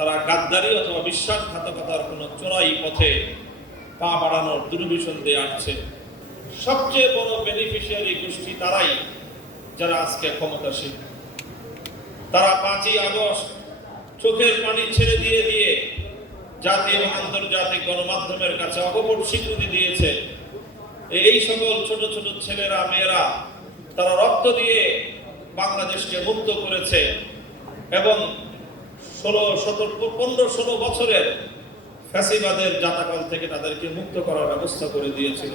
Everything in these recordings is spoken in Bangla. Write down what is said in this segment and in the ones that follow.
তারা গাদ্দারি অথবা বিশ্বাসঘাতকতার কোনো চোরাই পথে পা বাড়ানোর দুর্বিষণ দিয়ে আসছে। সবচেয়ে বড় বেনিফিশিয়ারি গোষ্ঠী তারাই যারা আজকে ক্ষমতাসীন। তারা 5ই আগস্ট চোখের পানি ছেড়ে দিয়ে দিয়ে জাতীয় এবং আন্তর্জাতিক গণমাধ্যমের কাছে অকপট স্বীকৃতি দিয়েছে। এই সকল ছোট ছোট ছেলেরা মেয়েরা তারা রক্ত দিয়ে বাংলাদেশকে মুক্ত করেছে এবং 15-16 বছরের ফ্যাসিবাদের জাতাকল থেকে তাদেরকে মুক্ত করার ব্যবস্থা করে দিয়েছিল।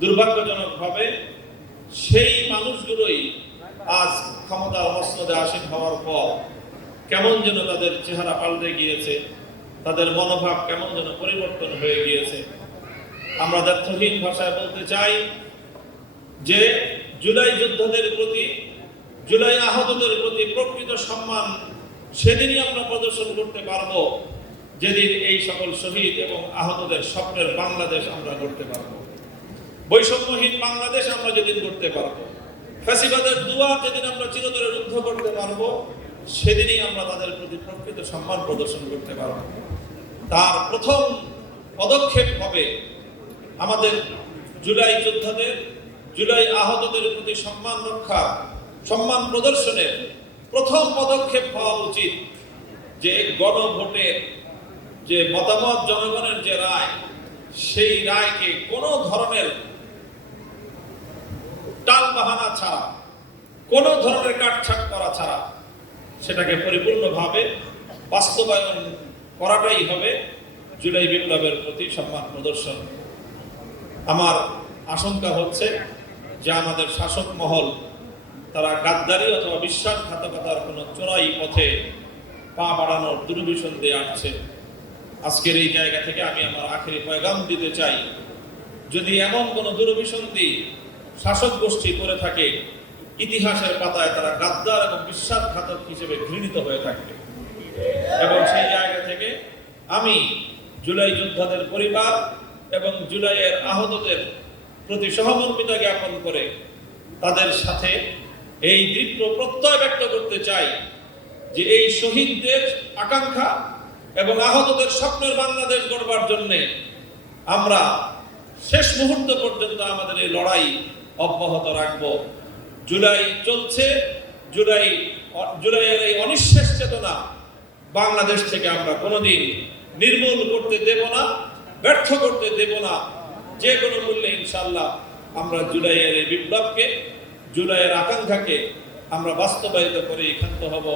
দুর্ভাগ্যজনকভাবে সেই মানুষগুলোই আজ ক্ষমতার মসনদে আসীন হওয়ার পর কেমন যেন তাদের চেহারা পাল্টে গিয়েছে, তাদের মনোভাব কেমন যেন পরিবর্তন হয়ে গিয়েছে। আমরা দ্ব্যর্থহীন ভাষায় বলতে চাই যে জুলাই যোদ্ধাদের প্রতি, জুলাই আহতদের প্রতি প্রকৃত সম্মান সেদিনই আমরা প্রদর্শন করতে পারবো যেদিন এই সকল শহীদ এবং আহতদের স্বপ্নের বাংলাদেশ আমরা গড়তে পারবো। বৈষম্যহীন বাংলাদেশ আমরা যেদিন করতে পারবো, ফ্যাসিবাদের দুয়ার যেদিন আমরা চিরতরে রুদ্ধ করতে পারবো, সেদিনই আমরা তাদের প্রতি প্রকৃত সম্মান প্রদর্শন করতে পারবো। তার প্রথম পদক্ষেপ হবে আমাদের জুলাই যোদ্ধাদের, জুলাই আহতদের প্রতি সম্মান রক্ষা, সম্মান প্রদর্শনের প্রথম পদক্ষেপ হওয়া উচিত যে গণভোটের যে মতামত, জনগণের যে রায়, সেই রায়কে কোনো ধরনের টাল বাহানা ছাড়া, কোনো ধরনের কাটছাট করা ছাড়া সেটাকে পরিপূর্ণভাবে বাস্তবায়ন করাটাই হবে জুলাই বিপ্লবের প্রতি সম্মান প্রদর্শন। আমার আশঙ্কা হচ্ছে যে আমাদের শাসক মহল তারা গাদ্দারি অথবা বিশ্বাসঘাতকতার কোনো চোরাই পথে পা বাড়ানোর দুর্বিষণ দিয়ে আসছে। আজকের এই জায়গা থেকে আমি আমার আখেরি পয়গাম দিতে চাই, যদি এমন কোনো দুর্বিসন্ধি শাসক গোষ্ঠী করে থাকে, ইতিহাসের পাতায় তারা গাদ্দার এবং বিশ্বাসঘাতক হিসেবে ঘৃণিত হয়ে থাকবে। এবং সেই জায়গা থেকে আমি জুলাই যোদ্ধাদের পরিবার এবং জুলাইয়ের আহতদের প্রতি সহমর্মিতা জ্ঞাপন করে তাদের সাথে এই দৃঢ় প্রত্যয় ব্যক্ত করতে চাই যে এই শহীদদের আকাঙ্ক্ষা এবং আহতদের স্বপ্নের বাংলাদেশ গড়বার জন্যে আমরা শেষ মুহূর্ত পর্যন্ত আমাদের এই লড়াই অব্যাহত রাখব। জুলাই চলছে, জুলাইয়ের এই অনিঃশেষ চেতনা বাংলাদেশ থেকে আমরা কোনোদিন নির্মূল করতে দেব না, ব্যর্থ করতে দেব না। যে কোনো মূল্যে ইনশাআল্লাহ আমরা জুলাইয়ের এই বিপ্লবকে, জুলাইয়ের আকাঙ্ক্ষাকে আমরা বাস্তবায়িত করে ক্ষান্ত হব।